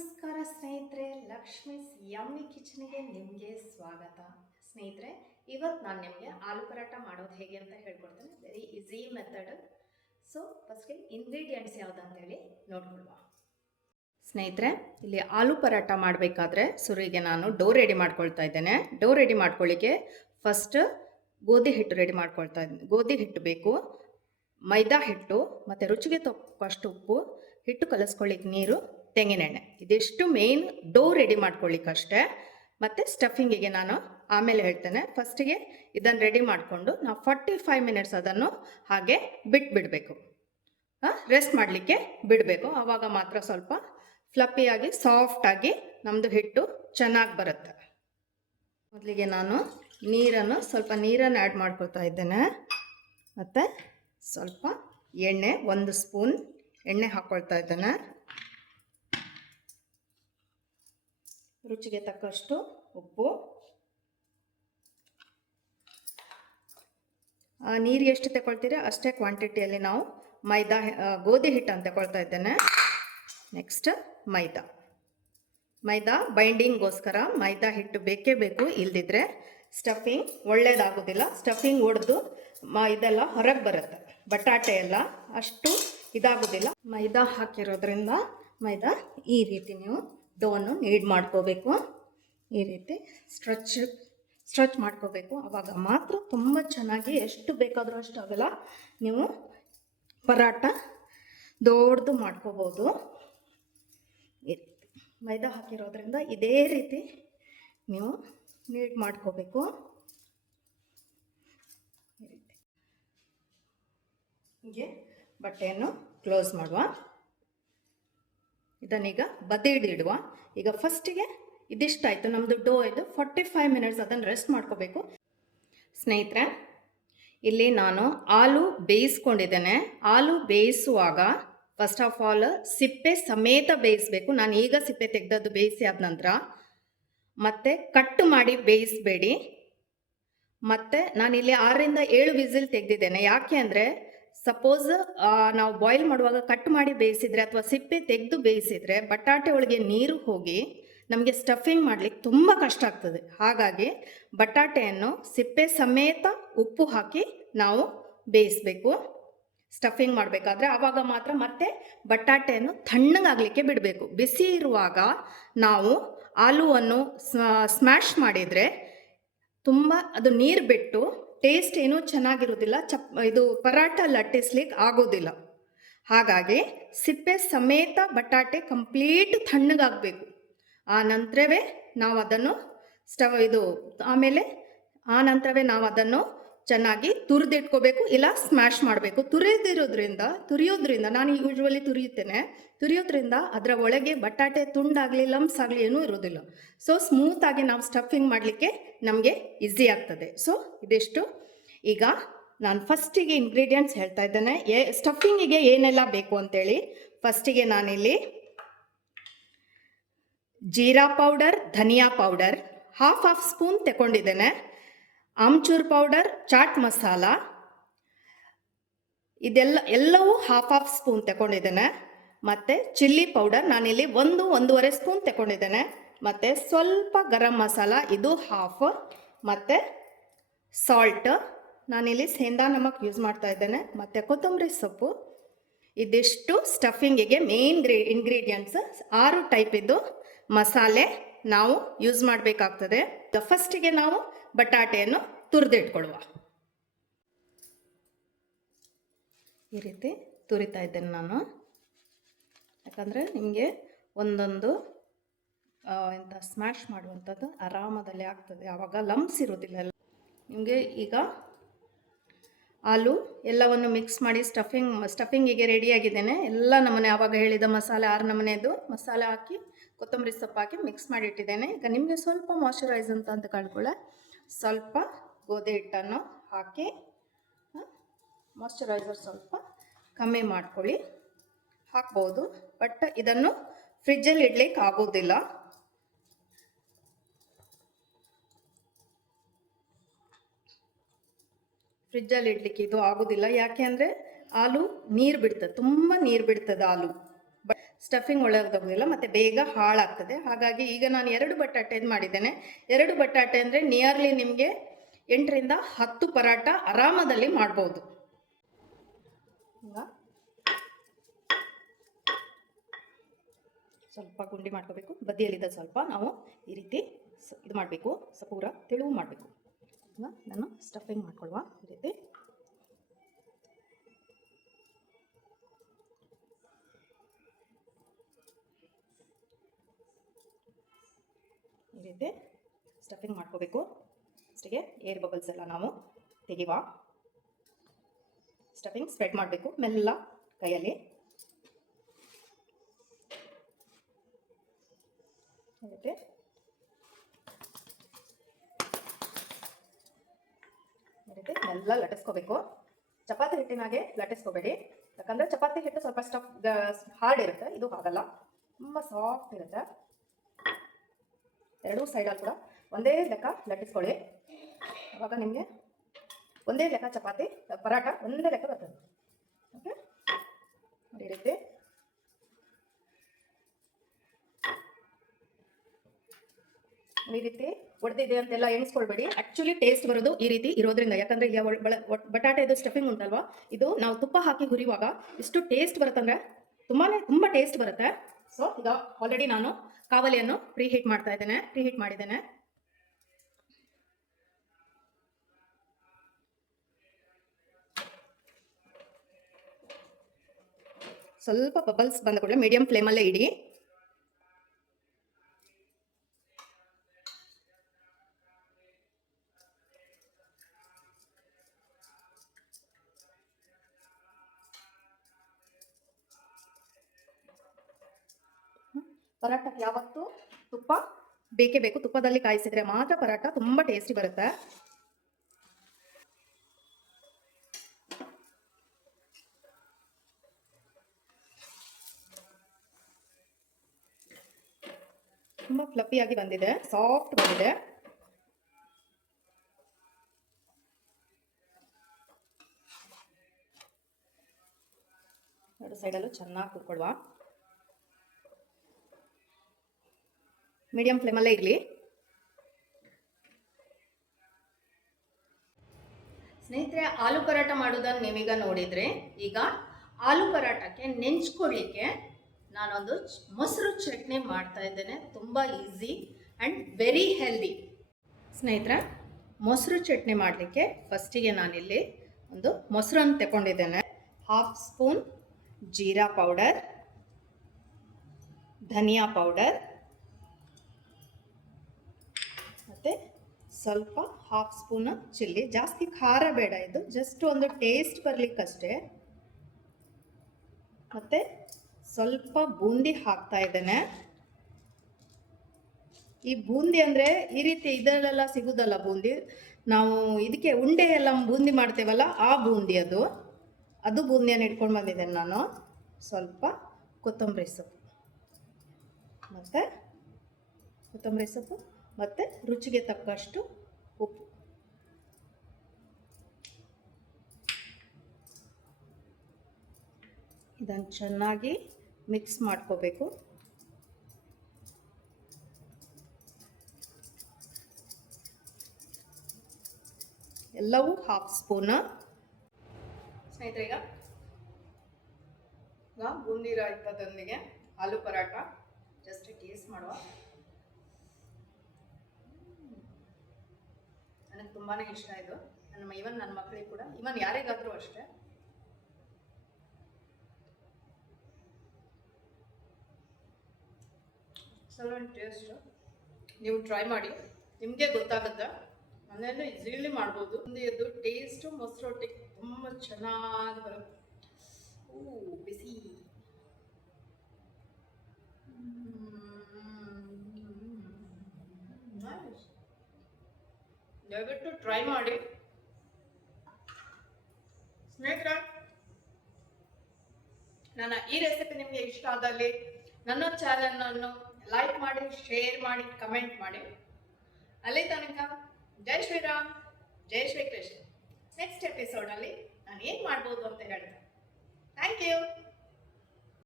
ನಮಸ್ಕಾರ ಸ್ನೇಹಿತರೆ, ಲಕ್ಷ್ಮೀಸ್ ಯಮ್ಮಿ ಕಿಚನ್ಗೆ ನಿಮಗೆ ಸ್ವಾಗತ. ಸ್ನೇಹಿತರೆ, ಇವತ್ತು ನಾನು ನಿಮಗೆ ಆಲೂ ಪರಾಟ ಮಾಡೋದು ಹೇಗೆ ಅಂತ ಹೇಳ್ಕೊಡ್ತೇನೆ. Very easy method. ಸೊ ಫಸ್ಟ್ಗೆ ಇಂಗ್ರೀಡಿಯೆಂಟ್ಸ್ ಯಾವುದು ಅಂತೇಳಿ ನೋಡ್ಕೊಳ್ವಾ. ಸ್ನೇಹಿತರೆ, ಇಲ್ಲಿ ಆಲೂ ಪರಾಟ ಮಾಡಬೇಕಾದ್ರೆ ಸುರಿಗೆ ನಾನು ಡೋ ರೆಡಿ ಮಾಡ್ಕೊಳ್ತಾ ಇದ್ದೇನೆ. ಡೋ ರೆಡಿ ಮಾಡ್ಕೊಳ್ಳಿಕ್ಕೆ ಫಸ್ಟ್ ಗೋಧಿ ಹಿಟ್ಟು ರೆಡಿ ಮಾಡ್ಕೊಳ್ತಾ ಇದ್ದೀನಿ. ಗೋಧಿ ಹಿಟ್ಟು ಬೇಕು, ಮೈದಾ ಹಿಟ್ಟು, ಮತ್ತು ರುಚಿಗೆ ತಕ್ಕಷ್ಟು ಉಪ್ಪು, ಹಿಟ್ಟು ಕಲಿಸ್ಕೊಳ್ಳಿಕ್ಕೆ ನೀರು, ತೆಂಗಿನೆಣ್ಣೆ. ಇದಿಷ್ಟು ಮೇನ್ ಡೋ ರೆಡಿ ಮಾಡ್ಕೊಳ್ಳಿಕ್ಕಷ್ಟೇ. ಮತ್ತು ಸ್ಟಫಿಂಗಿಗೆ ನಾನು ಆಮೇಲೆ ಹೇಳ್ತೇನೆ. ಫಸ್ಟಿಗೆ ಇದನ್ನು ರೆಡಿ ಮಾಡಿಕೊಂಡು ನಾವು 45 ಮಿನಿಟ್ಸ್ ಅದನ್ನು ಹಾಗೆ ಬಿಟ್ಬಿಡಬೇಕು. ರೆಸ್ಟ್ ಮಾಡಲಿಕ್ಕೆ ಬಿಡಬೇಕು. ಆವಾಗ ಮಾತ್ರ ಸ್ವಲ್ಪ ಫ್ಲಫಿಯಾಗಿ ಸಾಫ್ಟಾಗಿ ನಮ್ಮದು ಹಿಟ್ಟು ಚೆನ್ನಾಗಿ ಬರುತ್ತೆ. ಮೊದಲಿಗೆ ನಾನು ಸ್ವಲ್ಪ ನೀರನ್ನು ಆ್ಯಡ್ ಮಾಡ್ಕೊಳ್ತಾ ಇದ್ದೇನೆ. ಮತ್ತು ಸ್ವಲ್ಪ ಎಣ್ಣೆ, 1 ಸ್ಪೂನ್ ಎಣ್ಣೆ ಹಾಕ್ಕೊಳ್ತಾ ಇದ್ದೇನೆ. ರುಚಿಗೆ ತಕ್ಕಷ್ಟು ಉಪ್ಪು. ನೀರಿಗೆ ಎಷ್ಟು ತಗೊಳ್ತೀರಿ ಅಷ್ಟೇ ಕ್ವಾಂಟಿಟಿಯಲ್ಲಿ ನಾವು ಗೋಧಿ ಹಿಟ್ಟನ್ನು ತಗೊಳ್ತಾ ಇದ್ದೇನೆ. ನೆಕ್ಸ್ಟ್ ಮೈದಾ ಬೈಂಡಿಂಗ್ಗೋಸ್ಕರ ಮೈದಾ ಹಿಟ್ಟು ಬೇಕೇ ಬೇಕು. ಇಲ್ದಿದ್ರೆ ಸ್ಟಫಿಂಗ್ ಒಳ್ಳೇದಾಗೋದಿಲ್ಲ. ಸ್ಟಫಿಂಗ್ ಒಡೆದು ಇದೆಲ್ಲ ಹೊರಗೆ ಬರುತ್ತೆ. ಬಟಾಟೆ ಎಲ್ಲ ಅಷ್ಟು ಇದಾಗೋದಿಲ್ಲ. ಮೈದಾ ಹಾಕಿರೋದ್ರಿಂದ ಈ ರೀತಿ ನೀವು ಡೋವನ್ನು ನೀಡ್ ಮಾಡ್ಕೋಬೇಕು. ಈ ರೀತಿ ಸ್ಟ್ರೆಚ್ ಮಾಡ್ಕೋಬೇಕು. ಆವಾಗ ಮಾತ್ರ ತುಂಬ ಚೆನ್ನಾಗಿ ಎಷ್ಟು ಬೇಕಾದರೂ ಅಷ್ಟು ಆಗಲ್ಲ, ನೀವು ಪರಾಟ ದೊಡ್ಡದು ಮಾಡ್ಕೋಬೋದು. ಈ ರೀತಿ ಮೈದಾ ಹಾಕಿರೋದ್ರಿಂದ ಇದೇ ರೀತಿ ನೀವು ನೀಟ್ ಮಾಡ್ಕೋಬೇಕು. ಈ ರೀತಿ ಹೀಗೆ ಬಟ್ಟೆಯನ್ನು ಕ್ಲೋಸ್ ಮಾಡುವ. ಇದನ್ನೀಗ ಬದಿಡಿಡುವ. ಈಗ ಫಸ್ಟಿಗೆ ಇದಿಷ್ಟಾಯಿತು ನಮ್ಮದು ಡೋ. ಇದು 45 ಮಿನಿಟ್ಸ್ ಅದನ್ನು ರೆಸ್ಟ್ ಮಾಡ್ಕೋಬೇಕು. ಸ್ನೇಹಿತರೆ, ಇಲ್ಲಿ ನಾನು ಆಲೂ ಬೇಯಿಸ್ಕೊಂಡಿದ್ದೇನೆ. ಆಲೂ ಬೇಯಿಸುವಾಗ ಫಸ್ಟ್ ಆಫ್ ಆಲ್ ಸಿಪ್ಪೆ ಸಮೇತ ಬೇಯಿಸಬೇಕು. ನಾನು ಈಗ ಸಿಪ್ಪೆ ತೆಗೆದದ್ದು ಬೇಯಿಸಿ ಆದ ನಂತರ. ಮತ್ತು ಕಟ್ ಮಾಡಿ ಬೇಯಿಸಬೇಡಿ. ಮತ್ತು ನಾನಿಲ್ಲಿ 6ರಿಂದ 7 ವಿಸಿಲ್ ತೆಗೆದಿದ್ದೇನೆ. ಯಾಕೆ ಅಂದರೆ ಸಪೋಸ್ ನಾವು ಬಾಯ್ಲ್ ಮಾಡುವಾಗ ಕಟ್ ಮಾಡಿ ಬೇಯಿಸಿದರೆ ಅಥವಾ ಸಿಪ್ಪೆ ತೆಗೆದು ಬೇಯಿಸಿದರೆ ಬಟಾಟೆ ಒಳಗೆ ನೀರು ಹೋಗಿ ನಮಗೆ ಸ್ಟಫಿಂಗ್ ಮಾಡಲಿಕ್ಕೆ ತುಂಬ ಕಷ್ಟ ಆಗ್ತದೆ. ಹಾಗಾಗಿ ಬಟಾಟೆಯನ್ನು ಸಿಪ್ಪೆ ಸಮೇತ ಉಪ್ಪು ಹಾಕಿ ನಾವು ಬೇಯಿಸಬೇಕು ಸ್ಟಫಿಂಗ್ ಮಾಡಬೇಕಾದ್ರೆ. ಆವಾಗ ಮಾತ್ರ ಮತ್ತೆ ಬಟಾಟೆಯನ್ನು ತಣ್ಣಗಾಗಲಿಕ್ಕೆ ಬಿಡಬೇಕು. ಬಿಸಿ ಇರುವಾಗ ನಾವು ಆಲೂವನ್ನು ಸ್ಮ್ಯಾಶ್ ಮಾಡಿದರೆ ತುಂಬ ಅದು ನೀರು ಬಿಟ್ಟು ಟೇಸ್ಟ್ ಏನೂ ಚೆನ್ನಾಗಿರೋದಿಲ್ಲ. ಇದು ಪರಾಟ ಲಟ್ಟಿಸ್ಲಿಕ್ಕೆ ಆಗೋದಿಲ್ಲ. ಹಾಗಾಗಿ ಸಿಪ್ಪೆ ಸಮೇತ ಬಟಾಟೆ ಕಂಪ್ಲೀಟ್ ತಣ್ಣಗಾಗಬೇಕು. ಆ ನಂತರವೇ ನಾವು ಅದನ್ನು ಆನಂತರವೇ ನಾವು ಅದನ್ನು ಚೆನ್ನಾಗಿ ತುರಿದಿಟ್ಕೋಬೇಕು, ಇಲ್ಲ ಸ್ಮ್ಯಾಶ್ ಮಾಡಬೇಕು. ತುರಿಯೋದ್ರಿಂದ ನಾನು ಯೂಶ್ವಲಿ ತುರಿಯೋದ್ರಿಂದ ಅದರ ಒಳಗೆ ಬಟಾಟೆ ತುಂಡಾಗಲಿ ಲಂಪ್ಸ್ ಆಗಲಿ ಏನೂ ಇರೋದಿಲ್ಲ. ಸೊ ಸ್ಮೂತಾಗಿ ನಾವು ಸ್ಟಫಿಂಗ್ ಮಾಡಲಿಕ್ಕೆ ನಮಗೆ ಈಸಿ ಆಗ್ತದೆ. ಸೊ ಇದಿಷ್ಟು. ಈಗ ನಾನು ಫಸ್ಟಿಗೆ ಇಂಗ್ರೀಡಿಯೆಂಟ್ಸ್ ಹೇಳ್ತಾ ಇದ್ದೇನೆ, ಸ್ಟಫಿಂಗಿಗೆ ಏನೆಲ್ಲ ಬೇಕು ಅಂತೇಳಿ. ಫಸ್ಟಿಗೆ ನಾನಿಲ್ಲಿ jeera powder, dhania powder half spoon ತಗೊಂಡಿದ್ದೇನೆ. ಆಮ್ಚೂರ್ ಪೌಡರ್, ಚಾಟ್ ಮಸಾಲ ಎಲ್ಲವೂ ಹಾಫ್ ಸ್ಪೂನ್ ತಗೊಂಡಿದ್ದೇನೆ. ಮತ್ತು ಚಿಲ್ಲಿ ಪೌಡರ್ ನಾನಿಲ್ಲಿ 1-1.5 ಸ್ಪೂನ್ ತಗೊಂಡಿದ್ದೇನೆ. ಮತ್ತು ಸ್ವಲ್ಪ ಗರಂ ಮಸಾಲ, ಇದು ಹಾಫ್. ಮತ್ತು ಸಾಲ್ಟ್, ನಾನಿಲ್ಲಿ ಸೇಂದಾ ನಮಕ್ ಯೂಸ್ ಮಾಡ್ತಾ ಇದ್ದೇನೆ. ಮತ್ತು ಕೊತ್ತಂಬರಿ ಸೊಪ್ಪು. ಇದಿಷ್ಟು ಸ್ಟಫಿಂಗಿಗೆ ಮೇನ್ ಇಂಗ್ರೀಡಿಯೆಂಟ್ಸ್. 6 ಟೈಪಿದ್ದು ಮಸಾಲೆ ನಾವು ಯೂಸ್ ಮಾಡಬೇಕಾಗ್ತದೆ. ಫಸ್ಟಿಗೆ ನಾವು ಬಟಾಟೆಯನ್ನು ತುರಿದಿಟ್ಕೊಳ್ಳುವ. ಈ ರೀತಿ ತುರಿತಾ ಇದ್ದೇನೆ ನಾನು. ಯಾಕಂದರೆ ನಿಮಗೆ ಒಂದೊಂದು ಸ್ಮ್ಯಾಶ್ ಮಾಡುವಂಥದ್ದು ಆರಾಮದಲ್ಲಿ ಆಗ್ತದೆ. ಆವಾಗ ಲಂಪ್ಸ್ ಇರೋದಿಲ್ಲ. ನಿಮಗೆ ಈಗ ಆಲೂ ಎಲ್ಲವನ್ನು ಮಿಕ್ಸ್ ಮಾಡಿ ಸ್ಟಫಿಂಗಿಗೆ ರೆಡಿಯಾಗಿದ್ದೇನೆ. ಎಲ್ಲ ನಮೂನೆ ಆವಾಗ ಹೇಳಿದ ಮಸಾಲೆ 6 ನಮೂನೆದು ಮಸಾಲೆ ಹಾಕಿ ಕೊತ್ತಂಬರಿ ಸೊಪ್ಪು ಹಾಕಿ ಮಿಕ್ಸ್ ಮಾಡಿ ಇಟ್ಟಿದ್ದೇನೆ. ಈಗ ನಿಮಗೆ ಸ್ವಲ್ಪ ಮಾಯ್ಶ್ಚರೈಸ್ ಅಂತ ಕಳ್ಕೊಳ್ಳೆ ಸ್ವಲ್ಪ ಗೋಧಿ ಹಿಟ್ಟನ್ನು ಹಾಕಿ ಮಾಯ್ಶ್ಚರೈಸರ್ ಸ್ವಲ್ಪ ಕಮ್ಮಿ ಮಾಡ್ಕೊಳ್ಳಿ. ಹಾಕ್ಬೋದು, ಬಟ್ ಇದನ್ನು ಫ್ರಿಜ್ಜಲ್ಲಿ ಇಡ್ಲಿಕ್ಕೆ ಆಗೋದಿಲ್ಲ. ಫ್ರಿಜ್ಜಲ್ಲಿ ಇಡ್ಲಿಕ್ಕೆ ಇದು ಆಗೋದಿಲ್ಲ. ಯಾಕೆ ಅಂದರೆ ಆಲೂ ನೀರು ಬಿಡ್ತದೆ, ತುಂಬ ನೀರು ಬಿಡ್ತದೆ ಆಲೂ. ಸ್ಟಫಿಂಗ್ ಒಳಗೋಗೋದಿಲ್ಲ ಮತ್ತು ಬೇಗ ಹಾಳಾಗ್ತದೆ. ಹಾಗಾಗಿ ಈಗ ನಾನು 2 ಬಟಾಟೆ ಮಾಡಿದ್ದೇನೆ. 2 ಬಟಾಟೆ ಅಂದರೆ ನಿಯರ್ಲಿ ನಿಮಗೆ 8ರಿಂದ 10 ಪರಾಟ ಆರಾಮದಲ್ಲಿ ಮಾಡ್ಬೋದು. ಈಗ ಸ್ವಲ್ಪ ಗುಂಡಿ ಮಾಡ್ಕೋಬೇಕು. ಬದಿಯಲ್ಲಿದ್ದ ಸ್ವಲ್ಪ ನಾವು ಈ ರೀತಿ ಇದು ಮಾಡಬೇಕು, ಪೂರ ತೆಳುವು ಮಾಡಬೇಕು. ಈಗ ನಾನು ಸ್ಟಫಿಂಗ್ ಮಾಡ್ಕೊಳ್ಳುವ ಈ ರೀತಿ. ಈ ರೀತಿ ಸ್ಟಫಿಂಗ್ ಮಾಡ್ಕೋಬೇಕು. ಅಷ್ಟಿಗೆ ಏರ್ ಬಬಲ್ಸ್ ಎಲ್ಲ ನಾವು ತೆಗೆಯುವ. ಸ್ಟಫಿಂಗ್ ಸ್ಪ್ರೆಡ್ ಮಾಡಬೇಕು ಮೆಲ್ಲ ಕೈಯಲ್ಲಿ. ಈ ರೀತಿ ಮೆಲ್ಲ ಲಟ್ಟಿಸ್ಕೋಬೇಕು. ಚಪಾತಿ ಹಿಟ್ಟಿನಾಗೆ ಲಟ್ಟಿಸ್ಕೋಬೇಡಿ, ಯಾಕಂದರೆ ಚಪಾತಿ ಹಿಟ್ಟು ಸ್ವಲ್ಪ ಹಾರ್ಡ್ ಇರುತ್ತೆ, ಇದು ಹಾಗಲ್ಲ, ತುಂಬ ಸಾಫ್ಟ್ ಇರುತ್ತೆ. 2 ಸೈಡಲ್ಲಿ ಕೂಡ ಒಂದೇ ಲೆಕ್ಕ ಲಟ್ಟಿಸ್ಕೊಳ್ಳಿ. ಅವಾಗ ನಿಮಗೆ ಒಂದೇ ಲೆಕ್ಕ ಚಪಾತಿ ಪರಾಟ ಒಂದೇ ಲೆಕ್ಕ ಬರ್ತದೆ. ಓಕೆ, ಈ ರೀತಿ ಹೊಡೆದಿದೆ ಅಂತೆಲ್ಲ ಎಣಿಸ್ಕೊಳ್ಬೇಡಿ. ಆ್ಯಕ್ಚುಲಿ ಟೇಸ್ಟ್ ಬರೋದು ಈ ರೀತಿ ಇರೋದ್ರಿಂದ, ಯಾಕಂದರೆ ಈಗ ಬಟಾಟೆದು ಸ್ಟಫಿಂಗ್ ಉಂಟಲ್ವ, ಇದು ನಾವು ತುಪ್ಪ ಹಾಕಿ ಹುರಿಯುವಾಗ ಇಷ್ಟು ಟೇಸ್ಟ್ ಬರುತ್ತಂದರೆ ತುಂಬ ಟೇಸ್ಟ್ ಬರುತ್ತೆ. ಸೊ ಈಗ ಆಲ್ರೆಡಿ ನಾನು ಕಾವಲಿಯನ್ನು ಪ್ರೀಹೀಟ್ ಮಾಡಿದ್ದೇನೆ. ಸ್ವಲ್ಪ ಬಬಲ್ಸ್ ಬಂದ ಕೂಡಲೇ ಮೀಡಿಯಂ ಫ್ಲೇಮಲ್ಲೇ ಇಡಿ. ಪರಾಟಕ್ಕೆ ಯಾವತ್ತೂ ತುಪ್ಪ ಬೇಕೇ ಬೇಕು. ತುಪ್ಪದಲ್ಲಿ ಕಾಯಿಸಿದ್ರೆ ಮಾತ್ರ ಪರಾಟ ತುಂಬ ಟೇಸ್ಟಿ ಬರುತ್ತೆ. ತುಂಬ ಫ್ಲಫಿಯಾಗಿ ಬಂದಿದೆ, ಸಾಫ್ಟ್ ಬಂದಿದೆ. ಎರಡು ಸೈಡಲ್ಲೂ ಚೆನ್ನಾಗಿ ಕುತ್ಕೊಳ್ವಾ. ಮೀಡಿಯಂ ಫ್ಲೇಮಲ್ಲೇ ಇರಲಿ. ಸ್ನೇಹಿತರೆ, ಆಲೂ ಪರಾಟ ಮಾಡೋದನ್ನು ನೀವೀಗ ನೋಡಿದರೆ, ಈಗ ಆಲೂ ಪರಾಟಕ್ಕೆ ನೆಂಚ್ಕೊಳ್ಳಿಕ್ಕೆ ನಾನೊಂದು ಮೊಸರು ಚಟ್ನಿ ಮಾಡ್ತಾ ಇದ್ದೇನೆ. ತುಂಬ ಈಸಿ ಆ್ಯಂಡ್ ವೆರಿ ಹೆಲ್ದಿ. ಸ್ನೇಹಿತರೆ, ಮೊಸರು ಚಟ್ನಿ ಮಾಡಲಿಕ್ಕೆ ಫಸ್ಟಿಗೆ ನಾನಿಲ್ಲಿ ಒಂದು ಮೊಸರನ್ನು ತಗೊಂಡಿದ್ದೇನೆ. 1/2 spoon jeera powder, dhania powder, ಮತ್ತು ಸ್ವಲ್ಪ 1/2 ಸ್ಪೂನ್ ಚಿಲ್ಲಿ. ಜಾಸ್ತಿ ಖಾರ ಬೇಡ, ಇದು ಜಸ್ಟ್ ಒಂದು ಟೇಸ್ಟ್ ಬರಲಿಕ್ಕಷ್ಟೇ. ಮತ್ತು ಸ್ವಲ್ಪ ಬೂಂದಿ ಹಾಕ್ತಾ ಇದ್ದೇನೆ. ಈ ಬೂಂದಿ ಅಂದರೆ ಈ ರೀತಿ ಇದರಲ್ಲೆಲ್ಲ ಸಿಗೋದಲ್ಲ ಬೂಂದಿ, ನಾವು ಇದಕ್ಕೆ ಉಂಡೆ ಎಲ್ಲ ಬೂಂದಿ ಮಾಡ್ತೇವಲ್ಲ, ಆ ಬೂಂದಿ ಅದು ಬೂಂದಿಯನ್ನು ಇಟ್ಕೊಂಡು ಬಂದಿದ್ದೇನೆ ನಾನು. ಸ್ವಲ್ಪ ಕೊತ್ತಂಬರಿ ಸೊಪ್ಪು ಮತ್ತು ರುಚಿಗೆ ತಕ್ಕಷ್ಟು ಉಪ್ಪು. ಇದನ್ನು ಚೆನ್ನಾಗಿ ಮಿಕ್ಸ್ ಮಾಡ್ಕೋಬೇಕು. ಎಲ್ಲವೂ 1/2 ಸ್ಪೂನ್. ಸ್ನೇಹಿತರೆ, ಈಗ ಬೂಂದಿ ರಾಯ್ತದೊಂದಿಗೆ ಆಲೂ ಪರಾಟ ಜಸ್ಟ್ ಟೇಸ್ಟ್ ಮಾಡುವ. ನನಗೆ ತುಂಬಾ ಇಷ್ಟ ಇದು. ಇವನ್ ನನ್ನ ಮಕ್ಕಳಿಗೆ ಕೂಡ, ಇವನ್ ಯಾರಿಗಾದರೂ ಅಷ್ಟೇ. Excellent taste. ನೀವು ಟ್ರೈ ಮಾಡಿ, ನಿಮಗೆ ಗೊತ್ತಾಗುತ್ತೆ. ಮನೆಯಲ್ಲೂ ಈಸಿಲಿ ಮಾಡ್ಬೋದು. ಇದು ಟೇಸ್ಟು ಮೊಸರೊಟ್ಟಿಗೆ ತುಂಬ ಚೆನ್ನಾಗಿ ಬರುತ್ತೆ. ಬಿಸಿ. ದಯವಿಟ್ಟು ಟ್ರೈ ಮಾಡಿ ಸ್ನೇಹಿತರೆ. ನನ್ನ ಈ ರೆಸಿಪಿ ನಿಮಗೆ ಇಷ್ಟ ಆದಲ್ಲಿ ನನ್ನ ಚಾನಲನ್ನು ಲೈಕ್ ಮಾಡಿ, ಶೇರ್ ಮಾಡಿ, ಕಮೆಂಟ್ ಮಾಡಿ. ಅಲ್ಲಿ ತನಕ ಜೈ ಶ್ರೀರಾಮ್, ಜೈ ಶ್ರೀಕೃಷ್ಣ. ನೆಕ್ಸ್ಟ್ ಎಪಿಸೋಡಲ್ಲಿ ನಾನು ಏನು ಮಾಡ್ಬೋದು ಅಂತ ಹೇಳ್ತೇನೆ. Thank you.